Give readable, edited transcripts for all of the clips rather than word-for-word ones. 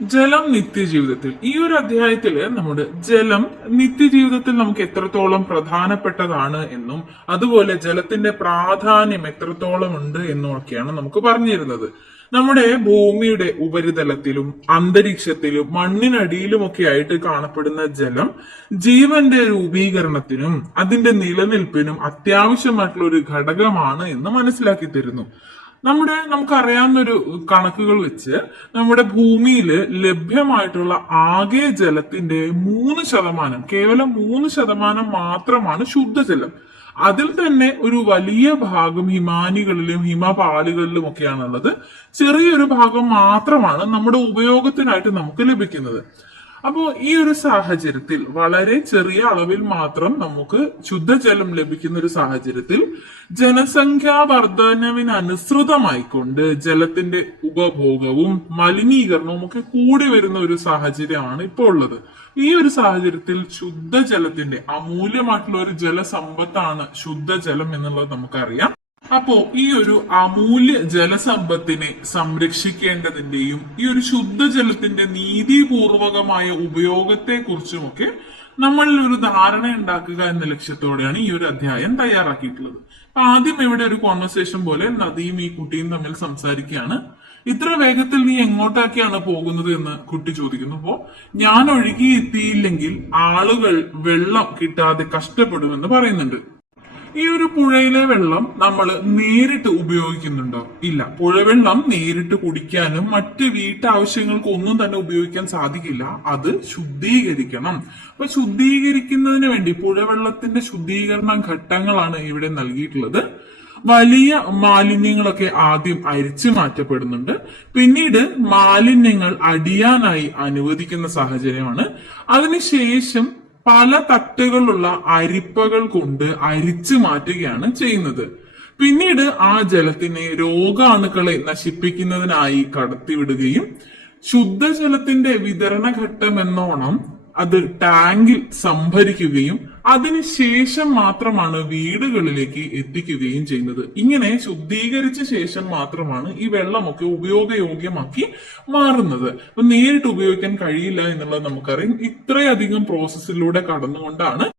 ജലം നിത്യജീവിതത്തിൽ ഈ ഒരു അധ്യായത്തില് നമ്മുടെ ജലം നിത്യജീവിതത്തിൽ നമുക്ക് എത്രത്തോളം പ്രധാനപ്പെട്ടതാണ് എന്നും അതുപോലെ ജലത്തിന്റെ പ്രാധാന്യം എത്രത്തോളം ഉണ്ട് എന്നും ഒക്കെയാണ് നമുക്ക് പറഞ്ഞിരുന്നത്. നമ്മുടെ ഭൂമിയുടെ ഉപരിതലത്തിലും അന്തരീക്ഷത്തിലും മണ്ണിനടിയിലുമൊക്കെ ആയിട്ട് കാണപ്പെടുന്ന ജലം ജീവന്റെ രൂപീകരണത്തിനും അതിന്റെ നിലനിൽപ്പിനും അത്യാവശ്യമായിട്ടുള്ള ഒരു ഘടകമാണ് എന്ന് മനസ്സിലാക്കി തരുന്നു. നമുക്കറിയാവുന്ന ഒരു കണക്കുകൾ വെച്ച് നമ്മുടെ ഭൂമിയിൽ ലഭ്യമായിട്ടുള്ള ആകെ ജലത്തിന്റെ 3%, കേവലം 3% മാത്രമാണ് ശുദ്ധജലം. അതിൽ തന്നെ ഒരു വലിയ ഭാഗം ഹിമാനികളിലും ഹിമപാളികളിലും ഒക്കെയാണുള്ളത്. ചെറിയൊരു ഭാഗം മാത്രമാണ് നമ്മുടെ ഉപയോഗത്തിനായിട്ട് നമുക്ക് ലഭിക്കുന്നത്. അപ്പോ ഈ ഒരു സാഹചര്യത്തിൽ വളരെ ചെറിയ അളവിൽ മാത്രം നമുക്ക് ശുദ്ധജലം ലഭിക്കുന്ന ഒരു സാഹചര്യത്തിൽ ജനസംഖ്യാ വർധനവിനനുസൃതമായിക്കൊണ്ട് ജലത്തിന്റെ ഉപഭോഗവും മലിനീകരണവും ഒക്കെ കൂടി വരുന്ന ഒരു സാഹചര്യമാണ് ഇപ്പോൾ ഉള്ളത്. ഈ ഒരു സാഹചര്യത്തിൽ ശുദ്ധജലത്തിന്റെ അമൂല്യമായിട്ടുള്ള ഒരു ജലസമ്പത്താണ് ശുദ്ധജലം എന്നുള്ളത് നമുക്കറിയാം. അപ്പോ ഈ ഒരു അമൂല്യ ജലസമ്പത്തിനെ സംരക്ഷിക്കേണ്ടതിന്റെയും ഈ ഒരു ശുദ്ധജലത്തിന്റെ നീതിപൂർവകമായ ഉപയോഗത്തെ കുറിച്ചുമൊക്കെ നമ്മളിൽ ഒരു ധാരണ ഉണ്ടാക്കുക എന്ന ലക്ഷ്യത്തോടെയാണ് ഈ ഒരു അധ്യായം തയ്യാറാക്കിയിട്ടുള്ളത്. അപ്പൊ ആദ്യം ഇവിടെ ഒരു കോൺവെർസേഷൻ പോലെ നദിയും ഈ കുട്ടിയും തമ്മിൽ സംസാരിക്കുകയാണ്. ഇത്ര വേഗത്തിൽ നീ എങ്ങോട്ടൊക്കെയാണ് പോകുന്നത് എന്ന് കുട്ടി ചോദിക്കുന്നു. അപ്പോ ഞാൻ ഒഴുകി എത്തിയില്ലെങ്കിൽ ആളുകൾ വെള്ളം കിട്ടാതെ കഷ്ടപ്പെടുമെന്ന് പറയുന്നുണ്ട്. ഈ ഒരു പുഴയിലെ വെള്ളം നമ്മൾ നേരിട്ട് ഉപയോഗിക്കുന്നുണ്ടോ? ഇല്ല. പുഴവെള്ളം നേരിട്ട് കുടിക്കാനും മറ്റ് വീട്ടാവശ്യങ്ങൾക്ക് ഒന്നും തന്നെ ഉപയോഗിക്കാൻ സാധിക്കില്ല. അത് ശുദ്ധീകരിക്കണം. അപ്പൊ ശുദ്ധീകരിക്കുന്നതിന് വേണ്ടി പുഴവെള്ളത്തിന്റെ ശുദ്ധീകരണ ഘട്ടങ്ങളാണ് ഇവിടെ നൽകിയിട്ടുള്ളത്. വലിയ മാലിന്യങ്ങളൊക്കെ ആദ്യം അരിച്ചു മാറ്റപ്പെടുന്നുണ്ട്. പിന്നീട് മാലിന്യങ്ങൾ അടിയാനായി അനുവദിക്കുന്ന സാഹചര്യമാണ്. അതിനുശേഷം പല തട്ടുകളുള്ള അരിപ്പകൾ കൊണ്ട് അരിച്ചു മാറ്റുകയാണ് ചെയ്യുന്നത്. പിന്നീട് ആ ജലത്തിനെ രോഗാണുക്കളെ നശിപ്പിക്കുന്നതിനായി കടത്തിവിടുകയും ശുദ്ധജലത്തിന്റെ വിതരണ ഘട്ടം എന്നോണം അത് ടാങ്കിൽ സംഭരിക്കുകയും അതിനുശേഷം മാത്രമാണ് വീടുകളിലേക്ക് എത്തിക്കുകയും ചെയ്യുന്നത്. ഇങ്ങനെ ശുദ്ധീകരിച്ച ശേഷം മാത്രമാണ് ഈ വെള്ളമൊക്കെ ഉപയോഗയോഗ്യമാക്കി മാറുന്നത്. അപ്പൊ നേരിട്ട് ഉപയോഗിക്കാൻ കഴിയില്ല എന്നുള്ളത് നമുക്കറിയാം. ഇത്രയധികം പ്രോസസ്സിലൂടെ കടന്നുകൊണ്ടാണ്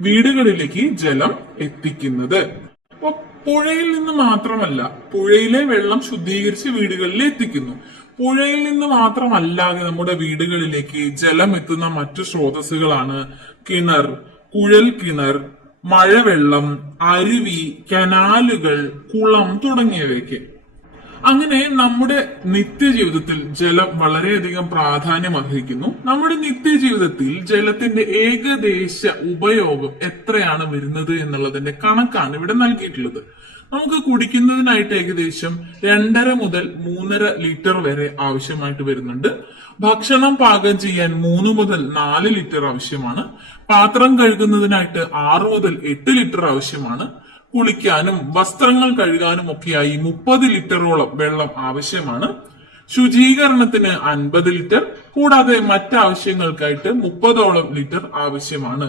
വീടുകളിലേക്ക് ജലം എത്തിക്കുന്നത്. അപ്പൊ പുഴയിൽ നിന്ന് മാത്രമല്ല, പുഴയിലെ വെള്ളം ശുദ്ധീകരിച്ച് വീടുകളിൽ എത്തിക്കുന്നു. പുഴയിൽ നിന്ന് മാത്രമല്ലാതെ നമ്മുടെ വീടുകളിലേക്ക് ജലം എത്തുന്ന മറ്റു സ്രോതസ്സുകളാണ് കിണർ, കുഴൽ കിണർ, മഴവെള്ളം, അരുവി, കനാലുകൾ, കുളം തുടങ്ങിയവയൊക്കെ. അങ്ങനെ നമ്മുടെ നിത്യജീവിതത്തിൽ ജലം വളരെയധികം പ്രാധാന്യം അർഹിക്കുന്നു. നമ്മുടെ നിത്യജീവിതത്തിൽ ജലത്തിന്റെ ഏകദേശ ഉപയോഗം എത്രയാണ് വരുന്നത് എന്നുള്ളതിന്റെ കണക്കാണ് ഇവിടെ നൽകിയിട്ടുള്ളത്. നമുക്ക് കുടിക്കുന്നതിനായിട്ട് ഏകദേശം 2.5 മുതൽ 3.5 ലിറ്റർ വരെ ആവശ്യമായിട്ട് വരുന്നുണ്ട്. ഭക്ഷണം പാകം ചെയ്യാൻ 3 മുതൽ 4 ലിറ്റർ ആവശ്യമാണ്. പാത്രം കഴുകുന്നതിനായിട്ട് 6 മുതൽ 8 ലിറ്റർ ആവശ്യമാണ്. കുളിക്കാനും വസ്ത്രങ്ങൾ കഴുകാനും ഒക്കെയായി 30 ലിറ്ററോളം വെള്ളം ആവശ്യമാണ്. ശുചീകരണത്തിന് 50 ലിറ്റർ, കൂടാതെ മറ്റാവശ്യങ്ങൾക്കായിട്ട് 30ഓളം ലിറ്റർ ആവശ്യമാണ്.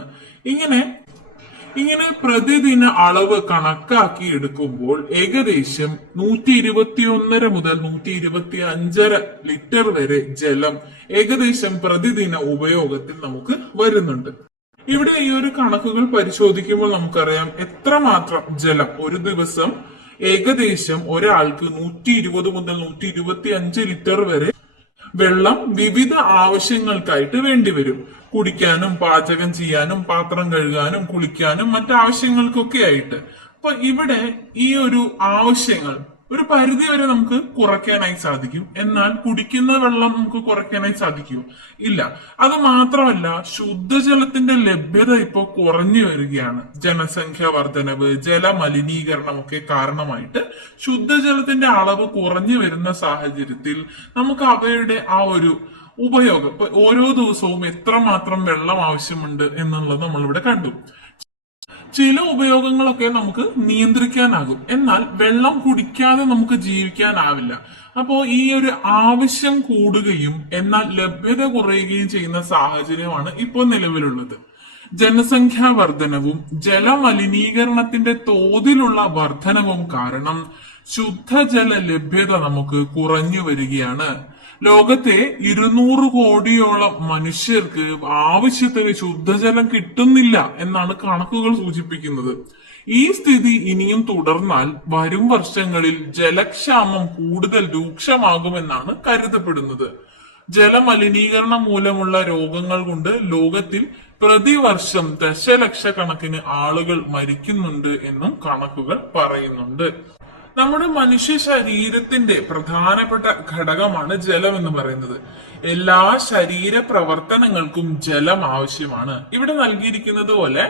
ഇങ്ങനെ പ്രതിദിന അളവ് കണക്കാക്കി എടുക്കുമ്പോൾ ഏകദേശം 121.5 മുതൽ 125.5 ലിറ്റർ വരെ ജലം ഏകദേശം പ്രതിദിന ഉപയോഗത്തിൽ നമുക്ക് വരുന്നുണ്ട്. ഇവിടെ ഈ ഒരു കണക്കുകൾ പരിശോധിക്കുമ്പോൾ നമുക്കറിയാം എത്രമാത്രം ജലം ഒരു ദിവസം ഏകദേശം ഒരാൾക്ക് 120 മുതൽ 125 ലിറ്റർ വരെ വെള്ളം വിവിധ ആവശ്യങ്ങൾക്കായിട്ട് വേണ്ടിവരും. കുടിക്കാനും പാചകം ചെയ്യാനും പാത്രം കഴുകാനും കുളിക്കാനും മറ്റാവശ്യങ്ങൾക്കൊക്കെ ആയിട്ട്. അപ്പൊ ഇവിടെ ഈ ഒരു ആവശ്യങ്ങൾ ഒരു പരിധി വരെ നമുക്ക് കുറയ്ക്കാനായി സാധിക്കും. എന്നാൽ കുടിക്കുന്ന വെള്ളം നമുക്ക് കുറയ്ക്കാനായി സാധിക്കുമോ? ഇല്ല. അത് മാത്രമല്ല, ശുദ്ധജലത്തിന്റെ ലഭ്യത ഇപ്പോൾ കുറഞ്ഞു വരികയാണ്. ജനസംഖ്യ വർധനവ്, ജലമലിനീകരണം ഒക്കെ കാരണമായിട്ട് ശുദ്ധജലത്തിന്റെ അളവ് കുറഞ്ഞു വരുന്ന സാഹചര്യത്തിൽ നമുക്ക് അവയുടെ ആ ഒരു ഉപയോഗം, ഇപ്പൊ ഓരോ ദിവസവും എത്രമാത്രം വെള്ളം ആവശ്യമുണ്ട് എന്നുള്ളത് നമ്മളിവിടെ കണ്ടു. ചില ഉപയോഗങ്ങളൊക്കെ നമുക്ക് നിയന്ത്രിക്കാനാകും, എന്നാൽ വെള്ളം കുടിക്കാതെ നമുക്ക് ജീവിക്കാനാവില്ല. അപ്പോ ഈ ഒരു ആവശ്യം കൂടുകയും എന്നാൽ ലഭ്യത കുറയുകയും ചെയ്യുന്ന സാഹചര്യമാണ് ഇപ്പോൾ നിലവിലുള്ളത്. ജനസംഖ്യാ വർധനവും ജലമലിനീകരണത്തിന്റെ തോതിലുള്ള വർധനവും കാരണം ശുദ്ധജല ലഭ്യത നമുക്ക് കുറഞ്ഞു വരികയാണ്. ലോകത്തെ 200 കോടിയോളം മനുഷ്യർക്ക് ആവശ്യത്തിന് ശുദ്ധജലം കിട്ടുന്നില്ല എന്നാണ് കണക്കുകൾ സൂചിപ്പിക്കുന്നത്. ഈ സ്ഥിതി ഇനിയും തുടർന്നാൽ വരും വർഷങ്ങളിൽ ജലക്ഷാമം കൂടുതൽ രൂക്ഷമാകുമെന്നാണ് കരുതപ്പെടുന്നത്. ജലമലിനീകരണം മൂലമുള്ള രോഗങ്ങൾ കൊണ്ട് ലോകത്തിൽ പ്രതിവർഷം ദശലക്ഷക്കണക്കിന് ആളുകൾ മരിക്കുന്നുണ്ട് എന്നും കണക്കുകൾ പറയുന്നുണ്ട്. നമ്മുടെ മനുഷ്യ ശരീരത്തിന്റെ പ്രധാനപ്പെട്ട ഘടകമാണ് ജലം എന്ന് പറയുന്നത്. എല്ലാ ശരീര പ്രവർത്തനങ്ങൾക്കും ജലം ആവശ്യമാണ്. ഇവിടെ നൽകിയിരിക്കുന്നത് പോലെ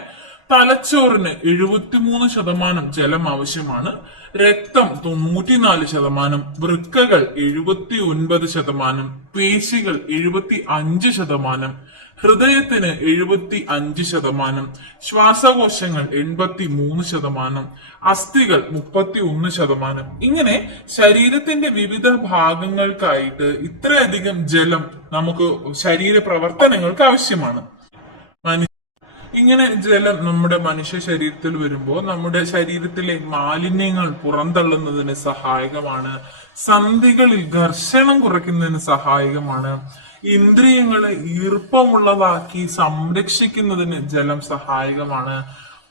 തലച്ചോറിന് 73% ജലം ആവശ്യമാണ്, രക്തം 94%, വൃക്കകൾ 79%, പേശികൾ 75%, ഹൃദയത്തിന് 75%, ശ്വാസകോശങ്ങൾ 83%, അസ്ഥികൾ 31%. ഇങ്ങനെ ശരീരത്തിന്റെ വിവിധ ഭാഗങ്ങൾക്കായിട്ട് ഇത്രയധികം ജലം നമുക്ക് ശരീര പ്രവർത്തനങ്ങൾക്ക് ആവശ്യമാണ്. ഇങ്ങനെ ജലം നമ്മുടെ മനുഷ്യ ശരീരത്തിൽ വരുമ്പോൾ നമ്മുടെ ശരീരത്തിലെ മാലിന്യങ്ങൾ പുറന്തള്ളുന്നതിന് സഹായകമാണ്, സന്ധികളിൽ ഘർഷണം കുറയ്ക്കുന്നതിന് സഹായകമാണ്, ഇന്ദ്രിയങ്ങളെ ഈർപ്പമുള്ളതാക്കി സംരക്ഷിക്കുന്നതിന് ജലം സഹായകമാണ്,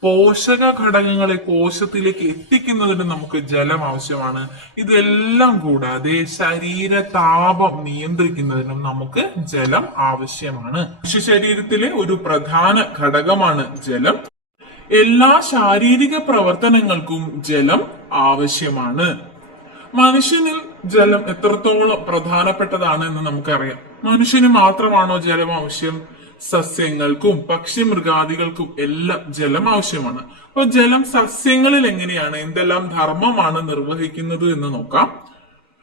പോഷക ഘടകങ്ങളെ കോശത്തിലേക്ക് എത്തിക്കുന്നതിന് നമുക്ക് ജലം ആവശ്യമാണ്. ഇതെല്ലാം കൂടാതെ ശരീര താപം നിയന്ത്രിക്കുന്നതിനും നമുക്ക് ജലം ആവശ്യമാണ്. മനുഷ്യ ശരീരത്തിലെ ഒരു പ്രധാന ഘടകമാണ് ജലം. എല്ലാ ശാരീരിക പ്രവർത്തനങ്ങൾക്കും ജലം ആവശ്യമാണ്. മനുഷ്യനിൽ ജലം എത്രത്തോളം പ്രധാനപ്പെട്ടതാണ് എന്ന് നമുക്കറിയാം. മനുഷ്യന് മാത്രമാണോ ജലം ആവശ്യം? സസ്യങ്ങൾക്കും പക്ഷിമൃഗാദികൾക്കും എല്ലാം ജലം ആവശ്യമാണ്. അപ്പൊ ജലം സസ്യങ്ങളിൽ എങ്ങനെയാണ്, എന്തെല്ലാം ധർമ്മമാണ് നിർവഹിക്കുന്നത് എന്ന് നോക്കാം.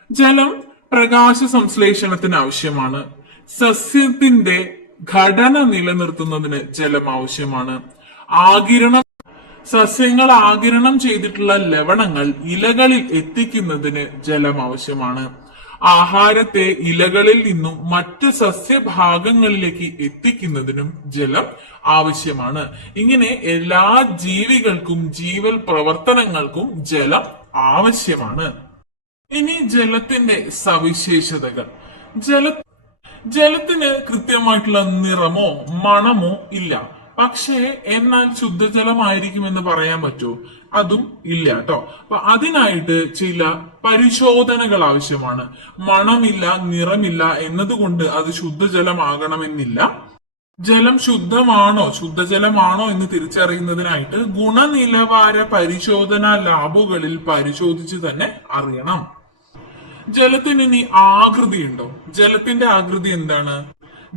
ജലം പ്രകാശ സംശ്ലേഷണത്തിന് ആവശ്യമാണ്. സസ്യത്തിന്റെ ഘടന നിലനിർത്തുന്നതിന് ജലം ആവശ്യമാണ്. സസ്യങ്ങൾ ആഗിരണം ചെയ്തിട്ടുള്ള ലവണങ്ങൾ ഇലകളിൽ എത്തിക്കുന്നതിന് ജലം ആവശ്യമാണ്. ആഹാരത്തെ ഇലകളിൽ നിന്നും മറ്റ് സസ്യഭാഗങ്ങളിലേക്ക് എത്തിക്കുന്നതിനും ജലം ആവശ്യമാണ്. ഇങ്ങനെ എല്ലാ ജീവികൾക്കും ജീവൽ പ്രവർത്തനങ്ങൾക്കും ജലം ആവശ്യമാണ്. ഇനി ജലത്തിന്റെ സവിശേഷതകൾ. ജലത്തിന് കൃത്യമായിട്ടുള്ള നിറമോ മണമോ ഇല്ല. പക്ഷേ എന്നാൽ ശുദ്ധജലമായിരിക്കുമെന്ന് പറയാൻ പറ്റുമോ? അതും ഇല്ല കേട്ടോ. അപ്പൊ അതിനായിട്ട് ചില പരിശോധനകൾ ആവശ്യമാണ്. മണമില്ല, നിറമില്ല എന്നതുകൊണ്ട് അത് ശുദ്ധജലമാകണമെന്നില്ല. ജലം ശുദ്ധജലമാണോ എന്ന് തിരിച്ചറിയുന്നതിനായിട്ട് ഗുണനിലവാര പരിശോധനാ ലാബുകളിൽ പരിശോധിച്ച് തന്നെ അറിയണം. ജലത്തിന് ഇനി ആകൃതി ഉണ്ടോ? ജലത്തിന്റെ ആകൃതി എന്താണ്?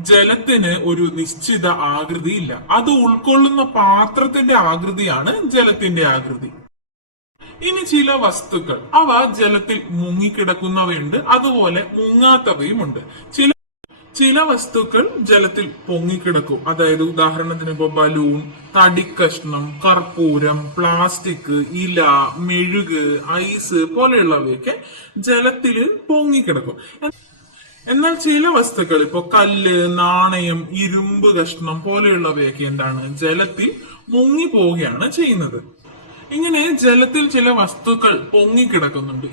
ജലത്തിന് ഒരു നിശ്ചിത ആകൃതി ഇല്ല. അത് ഉൾക്കൊള്ളുന്ന പാത്രത്തിന്റെ ആകൃതിയാണ് ജലത്തിന്റെ ആകൃതി. ഇനി ചില വസ്തുക്കൾ, അവ ജലത്തിൽ മുങ്ങിക്കിടക്കുന്നവയുണ്ട്, അതുപോലെ മുങ്ങാത്തവയുമുണ്ട്. ചില വസ്തുക്കൾ ജലത്തിൽ പൊങ്ങിക്കിടക്കും. അതായത് ഉദാഹരണത്തിന് ഇപ്പൊ ബലൂൺ, തടിക്കഷ്ണം, കർപ്പൂരം, പ്ലാസ്റ്റിക്, ഇല, മെഴുക്, ഐസ് പോലെയുള്ളവയൊക്കെ ജലത്തിൽ പൊങ്ങിക്കിടക്കും. എന്നാൽ ചില വസ്തുക്കൾ, ഇപ്പൊ കല്ല്, നാണയം, ഇരുമ്പ് കഷ്ണം പോലെയുള്ളവയൊക്കെ എന്താണ്, ജലത്തിൽ മുങ്ങിപ്പോവുകയാണ് ചെയ്യുന്നത്. ഇങ്ങനെ ജലത്തിൽ ചില വസ്തുക്കൾ പൊങ്ങിക്കിടക്കുന്നുണ്ട്.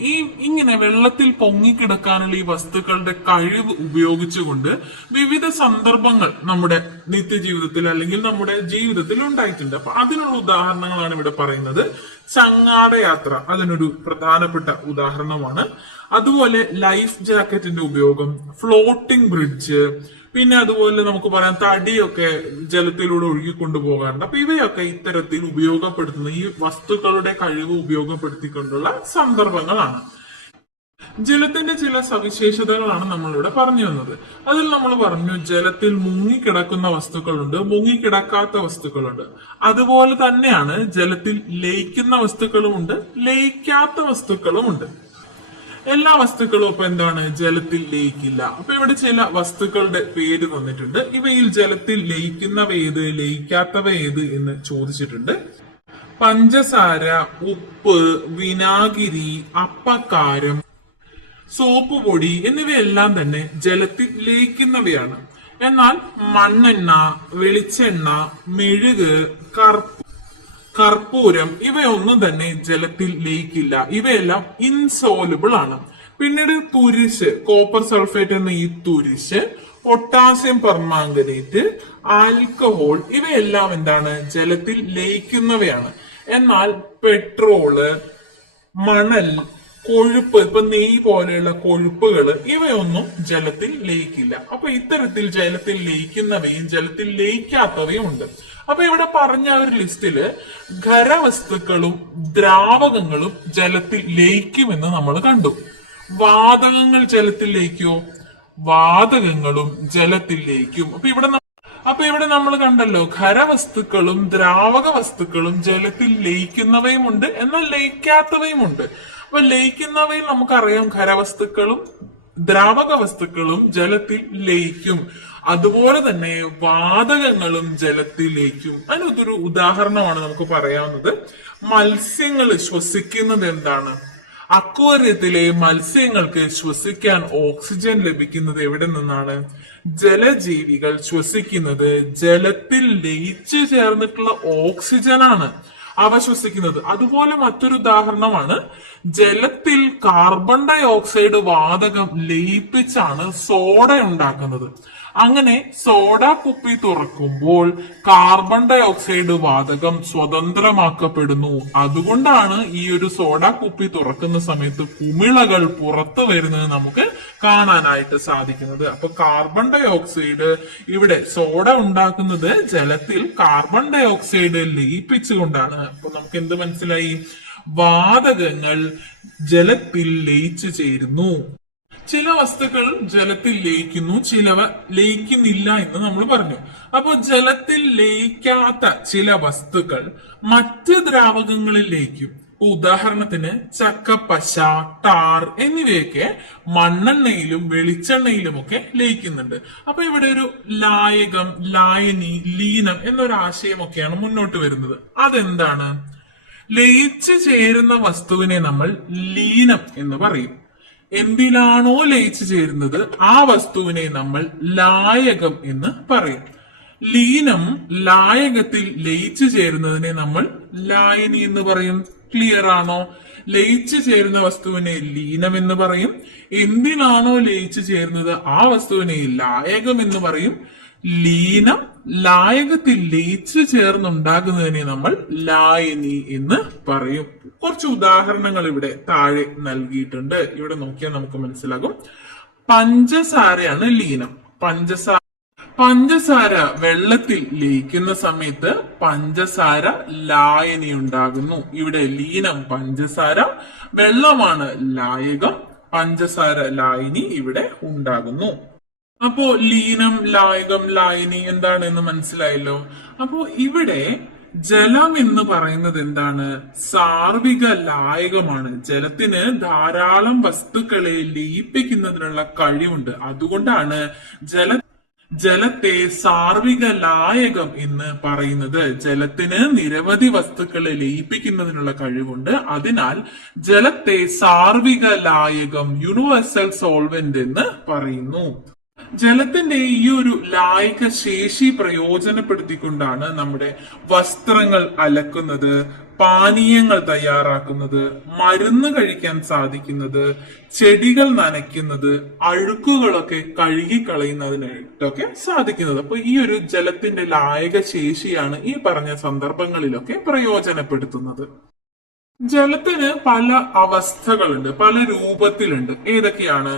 ഇങ്ങനെ വെള്ളത്തിൽ പൊങ്ങിക്കിടക്കാനുള്ള ഈ വസ്തുക്കളുടെ കഴിവ് ഉപയോഗിച്ചുകൊണ്ട് വിവിധ സന്ദർഭങ്ങൾ നമ്മുടെ നിത്യജീവിതത്തിൽ അല്ലെങ്കിൽ നമ്മുടെ ജീവിതത്തിൽ ഉണ്ടായിട്ടുണ്ട്. അപ്പൊ അതിനുള്ള ഉദാഹരണങ്ങളാണ് ഇവിടെ പറയുന്നത്. ചങ്ങാടയാത്ര അതിനൊരു പ്രധാനപ്പെട്ട ഉദാഹരണമാണ്. അതുപോലെ ലൈഫ് ജാക്കറ്റിന്റെ ഉപയോഗം, ഫ്ലോട്ടിംഗ് ബ്രിഡ്ജ്, പിന്നെ അതുപോലെ നമുക്ക് പറയാം തടിയൊക്കെ ജലത്തിലൂടെ ഒഴുകിക്കൊണ്ടു പോകാറുണ്ട്. അപ്പൊ ഇവയൊക്കെ ഇത്തരത്തിൽ ഉപയോഗപ്പെടുത്തുന്ന ഈ വസ്തുക്കളുടെ കഴിവ് ഉപയോഗപ്പെടുത്തിക്കൊണ്ടുള്ള സന്ദർഭങ്ങളാണ്. ജലത്തിന്റെ ചില സവിശേഷതകളാണ് നമ്മളിവിടെ പറഞ്ഞു വന്നത്. അതിൽ നമ്മൾ പറഞ്ഞു ജലത്തിൽ മുങ്ങിക്കിടക്കുന്ന വസ്തുക്കളുണ്ട്, മുങ്ങിക്കിടക്കാത്ത വസ്തുക്കളുണ്ട്. അതുപോലെ തന്നെയാണ് ജലത്തിൽ ലയിക്കുന്ന വസ്തുക്കളുമുണ്ട്, ലയിക്കാത്ത വസ്തുക്കളുമുണ്ട്. എല്ലാ വസ്തുക്കളും ഇപ്പൊ എന്താണ്, ജലത്തിൽ ലയിക്കില്ല. അപ്പൊ ഇവിടെ ചില വസ്തുക്കളുടെ പേര് തന്നിട്ടുണ്ട്. ഇവയിൽ ജലത്തിൽ ലയിക്കുന്നവ ഏത്, ലയിക്കാത്തവ ഏത് എന്ന് ചോദിച്ചിട്ടുണ്ട്. പഞ്ചസാര, ഉപ്പ്, വിനാഗിരി, അപ്പക്കാരം, സോപ്പ് പൊടി എന്നിവയെല്ലാം തന്നെ ജലത്തിൽ ലയിക്കുന്നവയാണ്. എന്നാൽ മണ്ണെണ്ണ, വെളിച്ചെണ്ണ, മെഴുക്, കർപ്പൂരം ഇവയൊന്നും തന്നെ ജലത്തിൽ ലയിക്കില്ല. ഇവയെല്ലാം ഇൻസോലുബിൾ ആണ്. പിന്നീട് തുരിശ്, കോപ്പർ സൾഫേറ്റ് എന്ന ഈ തുരിശ്, പൊട്ടാസ്യം പെർമാംഗനേറ്റ്, ആൽക്കഹോൾ ഇവയെല്ലാം എന്താണ്, ജലത്തിൽ ലയിക്കുന്നവയാണ്. എന്നാൽ പെട്രോള്, മണൽ, കൊഴുപ്പ്, ഇപ്പൊ നെയ്യ് പോലെയുള്ള കൊഴുപ്പുകൾ ഇവയൊന്നും ജലത്തിൽ ലയിക്കില്ല. അപ്പൊ ഇത്തരത്തിൽ ജലത്തിൽ ലയിക്കുന്നവയും ജലത്തിൽ ലയിക്കാത്തവയും ഉണ്ട്. അപ്പൊ ഇവിടെ പറഞ്ഞ ഒരു ലിസ്റ്റില് ഖരവസ്തുക്കളും ദ്രാവകങ്ങളും ജലത്തിൽ ലയിക്കുമെന്ന് നമ്മൾ കണ്ടു. വാതകങ്ങൾ ജലത്തിൽ ലയിക്കുമോ? വാതകങ്ങളും ജലത്തിൽ ലയിക്കും. അപ്പൊ ഇവിടെ നമ്മൾ കണ്ടല്ലോ, ഖരവസ്തുക്കളും ദ്രാവക വസ്തുക്കളും ജലത്തിൽ ലയിക്കുന്നവയുമുണ്ട്, എന്നാൽ ലയിക്കാത്തവയുമുണ്ട്. അപ്പൊ ലയിക്കുന്നവയിൽ നമുക്കറിയാം ഖരവസ്തുക്കളും ദ്രാവക വസ്തുക്കളും ജലത്തിൽ ലയിക്കും. അതുപോലെ തന്നെ വാതകങ്ങളും ജലത്തിൽ ലയിക്കും. അതിനൊരു ഉദാഹരണമാണ് നമുക്ക് പറയാവുന്നത്. മത്സ്യങ്ങൾ ശ്വസിക്കുന്നത് എന്താണ്? അക്വേറിയത്തിലെ മത്സ്യങ്ങൾക്ക് ശ്വസിക്കാൻ ഓക്സിജൻ ലഭിക്കുന്നത് എവിടെ നിന്നാണ്? ജലജീവികൾ ശ്വസിക്കുന്നത് ജലത്തിൽ ലയിച്ചു ചേർന്നിട്ടുള്ള ഓക്സിജനാണ് അവ ശ്വസിക്കുന്നത്. അതുപോലെ മറ്റൊരു ഉദാഹരണമാണ്, ജലത്തിൽ കാർബൺ ഡൈ ഓക്സൈഡ് വാതകം ലയിപ്പിച്ചാണ് സോഡ ഉണ്ടാക്കുന്നത്. അങ്ങനെ സോഡ കുപ്പി തുറക്കുമ്പോൾ കാർബൺ ഡൈ ഓക്സൈഡ് വാതകം സ്വതന്ത്രമാക്കപ്പെടുന്നു. അതുകൊണ്ടാണ് ഈ ഒരു സോഡ കുപ്പി തുറക്കുന്ന സമയത്ത് കുമിളകൾ പുറത്തു വരുന്നത് നമുക്ക് കാണാനായിട്ട് സാധിക്കുന്നത്. അപ്പൊ കാർബൺ ഡൈ ഓക്സൈഡ് ഇവിടെ സോഡ ഉണ്ടാക്കുന്നത് ജലത്തിൽ കാർബൺ ഡൈ ഓക്സൈഡ് ലയിപ്പിച്ചുകൊണ്ടാണ്. അപ്പൊ നമുക്ക് എന്ത് മനസ്സിലായി? വാതകങ്ങൾ ജലത്തിൽ ലയിച്ചു ചേരുന്നു. ചില വസ്തുക്കൾ ജലത്തിൽ ലയിക്കുന്നു, ചിലവ ലയിക്കുന്നില്ല എന്ന് നമ്മൾ പറഞ്ഞു. അപ്പൊ ജലത്തിൽ ലയിക്കാത്ത ചില വസ്തുക്കൾ മറ്റ് ദ്രാവകങ്ങളിൽ ലയിക്കും. ഉദാഹരണത്തിന് ചക്കപ്പശ, ടാർ എന്നിവയൊക്കെ മണ്ണെണ്ണയിലും വെളിച്ചെണ്ണയിലും ഒക്കെ ലയിക്കുന്നുണ്ട്. അപ്പൊ ഇവിടെ ഒരു ലായകം, ലായനി, ലീനം എന്നൊരു ആശയമൊക്കെയാണ് മുന്നോട്ട് വരുന്നത്. അതെന്താണ്? ലയിച്ചു ചേരുന്ന വസ്തുവിനെ നമ്മൾ ലീനം എന്ന് പറയും. എന്തിലാണോ ലയിച്ചു ചേരുന്നത് ആ വസ്തുവിനെ നമ്മൾ ലായകം എന്ന് പറയും. ലീനം ലായകത്തിൽ ലയിച്ചു ചേരുന്നതിനെ നമ്മൾ ലായനി എന്ന് പറയും. ക്ലിയർ ആണോ? ലയിച്ചു ചേരുന്ന വസ്തുവിനെ ലീനം എന്ന് പറയും. എന്തിനാണോ ലയിച്ചു ചേരുന്നത് ആ വസ്തുവിനെ ലായകം എന്ന് പറയും. ലീനം ലായകത്തിൽ ലയിച്ചു ചേർന്നുണ്ടാകുന്നതിനെ നമ്മൾ ലായനി എന്ന് പറയും. കുറച്ച് ഉദാഹരണങ്ങൾ ഇവിടെ താഴെ നൽകിയിട്ടുണ്ട്. ഇവിടെ നോക്കിയാൽ നമുക്ക് മനസ്സിലാകും. പഞ്ചസാരയാണ് ലീനം. പഞ്ചസാര വെള്ളത്തിൽ ലയിക്കുന്ന സമയത്ത് പഞ്ചസാര ലായനി ഉണ്ടാകുന്നു. ഇവിടെ ലീനം പഞ്ചസാര, വെള്ളമാണ് ലായകം, പഞ്ചസാര ലായനി ഇവിടെ ഉണ്ടാകുന്നു. അപ്പോ ലീനം, ലായകം, ലായനി എന്താണെന്ന് മനസ്സിലായല്ലോ. അപ്പോ ഇവിടെ ജലം എന്ന് പറയുന്നത് എന്താണ്? സാർവിക ലായകമാണ്. ജലത്തിന് ധാരാളം വസ്തുക്കളെ ലയിപ്പിക്കുന്നതിനുള്ള കഴിവുണ്ട്. അതുകൊണ്ടാണ് ജലത്തെ സാർവിക ലായകം എന്ന് പറയുന്നത്. ജലത്തിന് നിരവധി വസ്തുക്കളെ ലയിപ്പിക്കുന്നതിനുള്ള കഴിവുണ്ട്. അതിനാൽ ജലത്തെ സാർവിക ലായകം, യൂണിവേഴ്സൽ സോൾവെന്റ് എന്ന് പറയുന്നു. ജലത്തിന്റെ ഈ ഒരു ലായക ശേഷി പ്രയോജനപ്പെടുത്തിക്കൊണ്ടാണ് നമ്മുടെ വസ്ത്രങ്ങൾ അലക്കുന്നത്, പാനീയങ്ങൾ തയ്യാറാക്കുന്നത്, മരുന്ന് കഴിക്കാൻ സാധിക്കുന്നത്, ചെടികൾ നനയ്ക്കുന്നത്, അഴുക്കുകളൊക്കെ കഴുകിക്കളയുന്നതിനായിട്ടൊക്കെ സാധിക്കുന്നത്. അപ്പൊ ഈ ഒരു ജലത്തിന്റെ ലായക ശേഷിയാണ് ഈ പറഞ്ഞ സന്ദർഭങ്ങളിലൊക്കെ പ്രയോജനപ്പെടുത്തുന്നത്. ജലത്തിന് പല അവസ്ഥകളുണ്ട്, പല രൂപത്തിലുണ്ട്. ഏതൊക്കെയാണ്?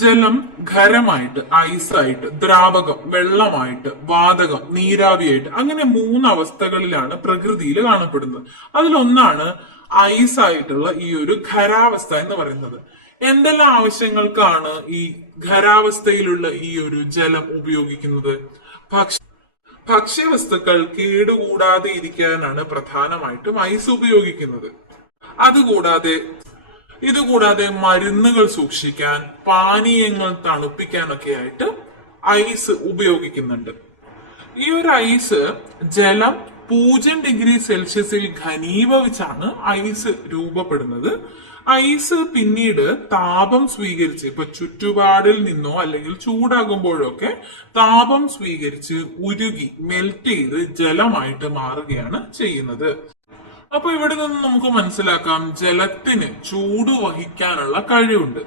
ജലം ഖരമായിട്ട്, ഐസായിട്ട്, ദ്രാവകം വെള്ളമായിട്ട്, വാതകം നീരാവിയായിട്ട്, അങ്ങനെ 3 അവസ്ഥകളിലാണ് പ്രകൃതിയിൽ കാണപ്പെടുന്നത്. അതിലൊന്നാണ് ഐസായിട്ടുള്ള ഈ ഒരു ഖരാവസ്ഥ എന്ന് പറയുന്നത്. എന്തെല്ലാം ആവശ്യങ്ങൾക്കാണ് ഈ ഖരാവസ്ഥയിലുള്ള ഈ ഒരു ജലം ഉപയോഗിക്കുന്നത്? ഭക്ഷ്യവസ്തുക്കൾ കേടുകൂടാതെ ഇരിക്കാനാണ് പ്രധാനമായിട്ടും ഐസ് ഉപയോഗിക്കുന്നത്. ഇതുകൂടാതെ മരുന്നുകൾ സൂക്ഷിക്കാൻ, പാനീയങ്ങൾ തണുപ്പിക്കാനൊക്കെ ആയിട്ട് ഐസ് ഉപയോഗിക്കുന്നുണ്ട്. ഈ ഒരു ഐസ് ജലം 0°C ഘനീഭവിച്ചാണ് ഐസ് രൂപപ്പെടുന്നത്. ഐസ് പിന്നീട് താപം സ്വീകരിച്ച്, ഇപ്പൊ ചുറ്റുപാടിൽ നിന്നോ അല്ലെങ്കിൽ ചൂടാകുമ്പോഴോ ഒക്കെ താപം സ്വീകരിച്ച് ഉരുകി മെൽറ്റ് ചെയ്ത് ജലമായിട്ട് മാറുകയാണ് ചെയ്യുന്നത്. അപ്പൊ ഇവിടെ നിന്ന് നമുക്ക് മനസ്സിലാക്കാം ജലത്തിന് ചൂട് വഹിക്കാനുള്ള കഴിവുണ്ട്.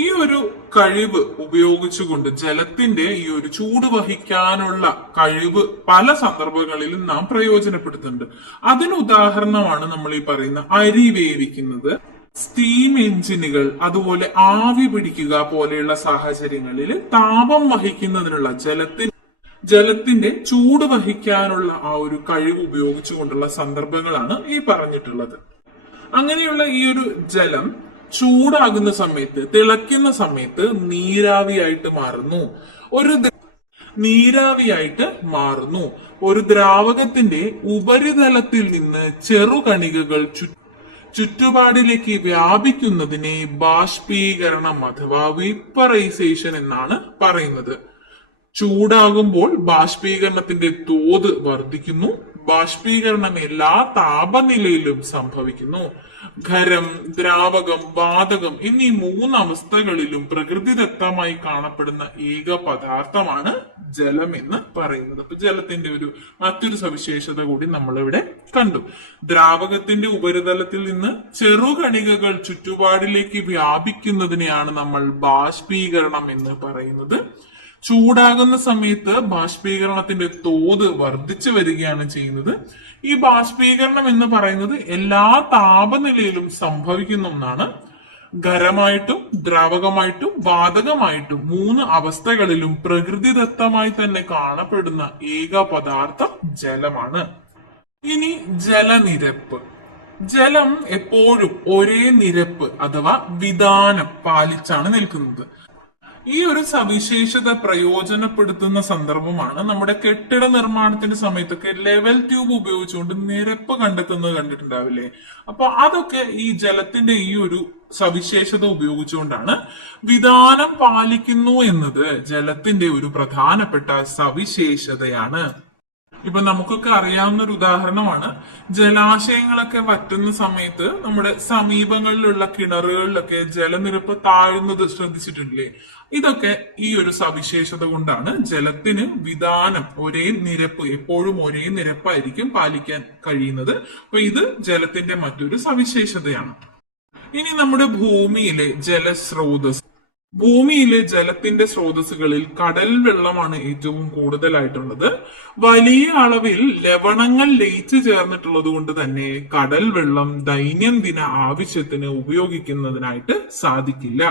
ഈ ഒരു കഴിവ് ഉപയോഗിച്ചുകൊണ്ട് ജലത്തിന്റെ ഈ ഒരു ചൂട് വഹിക്കാനുള്ള കഴിവ് പല സന്ദർഭങ്ങളിലും നാം പ്രയോജനപ്പെടുത്തുന്നുണ്ട്. അതിന് ഉദാഹരണമാണ് നമ്മൾ ഈ പറയുന്ന അരി വേവിക്കുന്നത്, സ്റ്റീം എഞ്ചിനുകൾ, അതുപോലെ ആവി പിടിക്കുക പോലെയുള്ള സാഹചര്യങ്ങളിൽ താപം വഹിക്കുന്നതിനുള്ള ജലത്തിന്റെ ചൂട് വഹിക്കാനുള്ള ആ ഒരു കഴിവ് ഉപയോഗിച്ചുകൊണ്ടുള്ള സന്ദർഭങ്ങളാണ് ഈ പറഞ്ഞിട്ടുള്ളത്. അങ്ങനെയുള്ള ഈ ഒരു ജലം ചൂടാകുന്ന സമയത്ത്, തിളയ്ക്കുന്ന സമയത്ത് നീരാവിയായിട്ട് മാറുന്നു. നീരാവിയായിട്ട് മാറുന്നു. ഒരു ദ്രാവകത്തിന്റെ ഉപരിതലത്തിൽ നിന്ന് ചെറുകണികകൾ ചുറ്റുപാടിലേക്ക് വ്യാപിക്കുന്നതിനെ ബാഷ്പീകരണം അഥവാ വേപ്പറൈസേഷൻ എന്നാണ് പറയുന്നത്. ചൂടാകുമ്പോൾ ബാഷ്പീകരണത്തിന്റെ തോത് വർദ്ധിക്കുന്നു. ബാഷ്പീകരണം എല്ലാ താപനിലയിലും സംഭവിക്കുന്നു. ഖരം, ദ്രാവകം, വാതകം എന്നീ 3 അവസ്ഥകളിലും പ്രകൃതിദത്തമായി കാണപ്പെടുന്ന ഏക പദാർത്ഥമാണ് ജലം എന്ന് പറയുന്നത്. അപ്പൊ ജലത്തിന്റെ മറ്റൊരു സവിശേഷത കൂടി നമ്മളിവിടെ കണ്ടു. ദ്രാവകത്തിന്റെ ഉപരിതലത്തിൽ നിന്ന് ചെറുകണികകൾ ചുറ്റുപാടിലേക്ക് വ്യാപിക്കുന്നതിനെയാണ് നമ്മൾ ബാഷ്പീകരണം എന്ന് പറയുന്നത്. ചൂടാകുന്ന സമയത്ത് ബാഷ്പീകരണത്തിന്റെ തോത് വർദ്ധിച്ചു വരികയാണ് ചെയ്യുന്നത്. ഈ ബാഷ്പീകരണം എന്ന് പറയുന്നത് എല്ലാ താപനിലയിലും സംഭവിക്കുന്ന ഒന്നാണ്. ഖരമായിട്ടും ദ്രാവകമായിട്ടും വാതകമായിട്ടും 3 അവസ്ഥകളിലും പ്രകൃതിദത്തമായി തന്നെ കാണപ്പെടുന്ന ഏക പദാർത്ഥം ജലമാണ്. ഇനി ജലനിരപ്പ്. ജലം എപ്പോഴും ഒരേ നിരപ്പ് അഥവാ വിതാനം പാലിച്ചാണ് നിൽക്കുന്നത്. ഈ ഒരു സവിശേഷത പ്രയോജനപ്പെടുത്തുന്ന സന്ദർഭമാണ് നമ്മുടെ കെട്ടിട നിർമ്മാണത്തിന്റെ സമയത്തൊക്കെ ലെവൽ ട്യൂബ് ഉപയോഗിച്ചുകൊണ്ട് നിരപ്പ് കണ്ടെത്തുന്നത് കണ്ടിട്ടുണ്ടാവില്ലേ. അപ്പൊ അതൊക്കെ ഈ ജലത്തിന്റെ ഈ ഒരു സവിശേഷത ഉപയോഗിച്ചുകൊണ്ടാണ്. വിതാനം പാലിക്കുന്നു എന്നത് ജലത്തിന്റെ ഒരു പ്രധാനപ്പെട്ട സവിശേഷതയാണ്. ഇപ്പൊ നമുക്കൊക്കെ അറിയാവുന്ന ഒരു ഉദാഹരണമാണ്, ജലാശയങ്ങളൊക്കെ വറ്റുന്ന സമയത്ത് നമ്മുടെ സമീപങ്ങളിലുള്ള കിണറുകളിലൊക്കെ ജലനിരപ്പ് താഴുന്നത് ശ്രദ്ധിച്ചിട്ടില്ലേ. ഇതൊക്കെ ഈ ഒരു സവിശേഷത കൊണ്ടാണ് ജലത്തിന് വിതാനം ഒരേ നിരപ്പ്, എപ്പോഴും ഒരേ നിരപ്പായിരിക്കും പാലിക്കാൻ കഴിയുന്നത്. അപ്പൊ ഇത് ജലത്തിന്റെ മറ്റൊരു സവിശേഷതയാണ്. ഇനി നമ്മുടെ ഭൂമിയിലെ ജലസ്രോതസ്. ഭൂമിയിലെ ജലത്തിന്റെ സ്രോതസ്സുകളിൽ കടൽ വെള്ളമാണ് ഏറ്റവും കൂടുതലായിട്ടുള്ളത്. വലിയ അളവിൽ ലവണങ്ങൾ ലയിച്ചു ചേർന്നിട്ടുള്ളത് കൊണ്ട് തന്നെ കടൽ വെള്ളം ദൈനംദിന ആവശ്യത്തിന് ഉപയോഗിക്കുന്നതിനായിട്ട് സാധിക്കില്ല.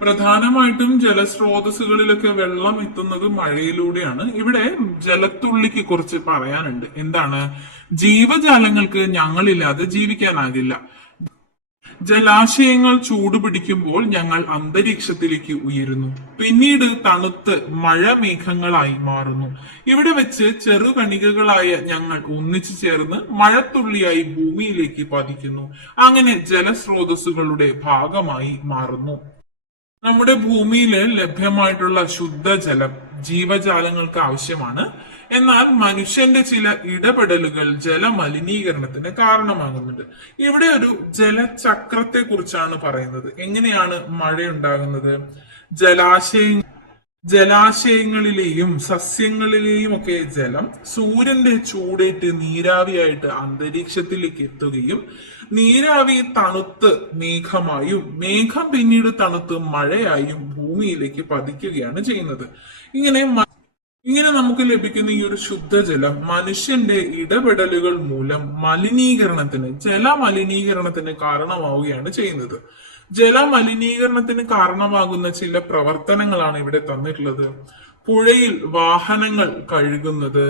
പ്രധാനമായിട്ടും ജലസ്രോതസ്സുകളിലൊക്കെ വെള്ളം എത്തുന്നത് മഴയിലൂടെയാണ്. ഇവിടെ ജലത്തുള്ളിക്ക് കുറച്ച് പറയാനുണ്ട്. എന്താണ്? ജീവജാലങ്ങൾക്ക് ഞങ്ങളില്ലാതെ ജീവിക്കാനാകില്ല. ജലാശയങ്ങൾ ചൂടുപിടിക്കുമ്പോൾ ഞങ്ങൾ അന്തരീക്ഷത്തിലേക്ക് ഉയരുന്നു, പിന്നീട് തണുത്ത് മഴമേഘങ്ങളായി മാറുന്നു. ഇവിടെ വെച്ച് ചെറുകണികകളായ ഞങ്ങൾ ഒന്നിച്ചു ചേർന്ന് മഴത്തുള്ളിയായി ഭൂമിയിലേക്ക് പതിക്കുന്നു. അങ്ങനെ ജലസ്രോതസ്സുകളുടെ ഭാഗമായി മാറുന്നു. നമ്മുടെ ഭൂമിയിൽ ലഭ്യമായിട്ടുള്ള ശുദ്ധജലം ജീവജാലങ്ങൾക്ക് ആവശ്യമാണ്. എന്നാൽ മനുഷ്യന്റെ ചില ഇടപെടലുകൾ ജലമലിനീകരണത്തിന് കാരണമാകുന്നുണ്ട്. ഇവിടെ ഒരു ജലചക്രത്തെ കുറിച്ചാണ് പറയുന്നത്. എങ്ങനെയാണ് മഴയുണ്ടാകുന്നത്? ജലാശയങ്ങളിലെയും സസ്യങ്ങളിലെയും ഒക്കെ ജലം സൂര്യന്റെ ചൂടേറ്റ് നീരാവിയായിട്ട് അന്തരീക്ഷത്തിലേക്ക് എത്തുകയും നീരാവി തണുത്ത് മേഘമായും മേഘം പിന്നീട് തണുത്ത് മഴയായും ഭൂമിയിലേക്ക് പതിക്കുകയാണ് ചെയ്യുന്നത്. ഇങ്ങനെ നമുക്ക് ലഭിക്കുന്ന ഈ ഒരു ശുദ്ധജലം മനുഷ്യന്റെ ഇടപെടലുകൾ മൂലം ജലമലിനീകരണത്തിന് കാരണമാവുകയാണ് ചെയ്യുന്നത്. ജലമലിനീകരണത്തിന് കാരണമാകുന്ന ചില പ്രവർത്തനങ്ങളാണ് ഇവിടെ തന്നിട്ടുള്ളത്. പുഴയിൽ വാഹനങ്ങൾ കഴുകുന്നത്,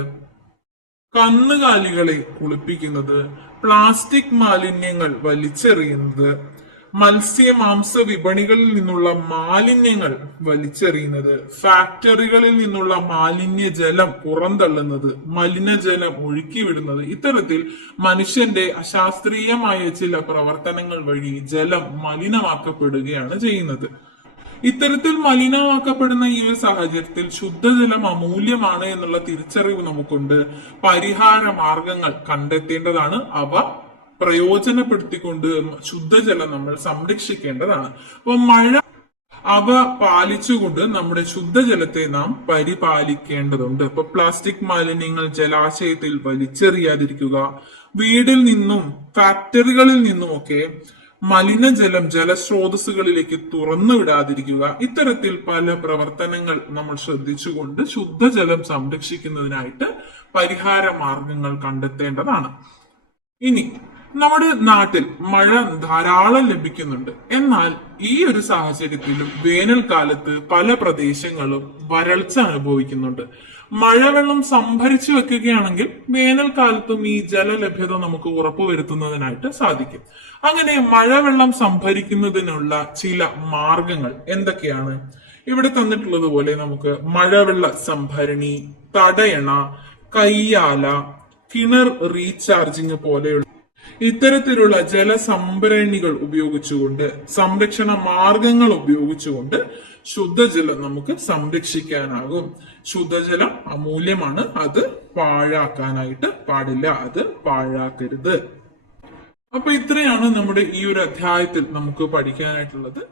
കന്നുകാലികളെ കുളിപ്പിക്കുന്നത്, പ്ലാസ്റ്റിക് മാലിന്യങ്ങൾ വലിച്ചെറിയുന്നത്, മത്സ്യമാംസ വിപണികളിൽ നിന്നുള്ള മാലിന്യങ്ങൾ വലിച്ചെറിയുന്നത്, ഫാക്ടറികളിൽ നിന്നുള്ള മാലിന്യജലം പുറന്തള്ളുന്നത്, മലിനജലം ഒഴുക്കിവിടുന്നത്, ഇത്തരത്തിൽ മനുഷ്യന്റെ അശാസ്ത്രീയമായ ചില പ്രവർത്തനങ്ങൾ വഴി ജലം മലിനമാക്കപ്പെടുകയാണ് ചെയ്യുന്നത്. ഇത്തരത്തിൽ മലിനമാക്കപ്പെടുന്ന ഈ ഒരു സാഹചര്യത്തിൽ ശുദ്ധജലം അമൂല്യമാണ് എന്നുള്ള തിരിച്ചറിവ് നമുക്കുണ്ട്. പരിഹാര മാർഗങ്ങൾ കണ്ടെത്തേണ്ടതാണ്. അവ പ്രയോജനപ്പെടുത്തിക്കൊണ്ട് ശുദ്ധജലം നമ്മൾ സംരക്ഷിക്കേണ്ടതാണ്. അപ്പൊ അവ പാലിച്ചുകൊണ്ട് നമ്മുടെ ശുദ്ധജലത്തെ നാം പരിപാലിക്കേണ്ടതുണ്ട്. ഇപ്പൊ പ്ലാസ്റ്റിക് മാലിന്യങ്ങൾ ജലാശയത്തിൽ വലിച്ചെറിയാതിരിക്കുക, വീടിൽ നിന്നും ഫാക്ടറികളിൽ നിന്നുമൊക്കെ മലിനജലം ജലസ്രോതസ്സുകളിലേക്ക് തുറന്നു വിടാതിരിക്കുക, ഇത്തരത്തിൽ പല പ്രവർത്തനങ്ങൾ നമ്മൾ ശ്രദ്ധിച്ചുകൊണ്ട് ശുദ്ധജലം സംരക്ഷിക്കുന്നതിനായിട്ട് പരിഹാര മാർഗങ്ങൾ കണ്ടെത്തേണ്ടതാണ്. ഇനി നമ്മുടെ നാട്ടിൽ മഴ ധാരാളം ലഭിക്കുന്നുണ്ട്. എന്നാൽ ഈ ഒരു സാഹചര്യത്തിലും വേനൽക്കാലത്ത് പല പ്രദേശങ്ങളും വരൾച്ച അനുഭവിക്കുന്നുണ്ട്. മഴവെള്ളം സംഭരിച്ചു വെക്കുകയാണെങ്കിൽ വേനൽക്കാലത്തും ഈ ജലലഭ്യത നമുക്ക് ഉറപ്പുവരുത്തുന്നതിനായിട്ട് സാധിക്കും. അങ്ങനെ മഴവെള്ളം സംഭരിക്കുന്നതിനുള്ള ചില മാർഗങ്ങൾ എന്തൊക്കെയാണ്? ഇവിടെ തന്നിട്ടുള്ളത് പോലെ നമുക്ക് മഴവെള്ള സംഭരണി, തടയണ, കയ്യാല, കിണർ റീചാർജിങ് പോലെയുള്ള ഇത്തരത്തിലുള്ള ജലസംഭരണികൾ ഉപയോഗിച്ചുകൊണ്ട്, സംരക്ഷണ മാർഗങ്ങൾ ഉപയോഗിച്ചുകൊണ്ട് ശുദ്ധജലം നമുക്ക് സംരക്ഷിക്കാനാകും. ശുദ്ധജലം അമൂല്യമാണ്, അത് പാഴാക്കാനായിട്ട് പാടില്ല, അത് പാഴാക്കരുത്. അപ്പൊ ഇത്രയാണ് നമ്മുടെ ഈ ഒരു അധ്യായത്തിൽ നമുക്ക് പഠിക്കാനായിട്ടുള്ളത്.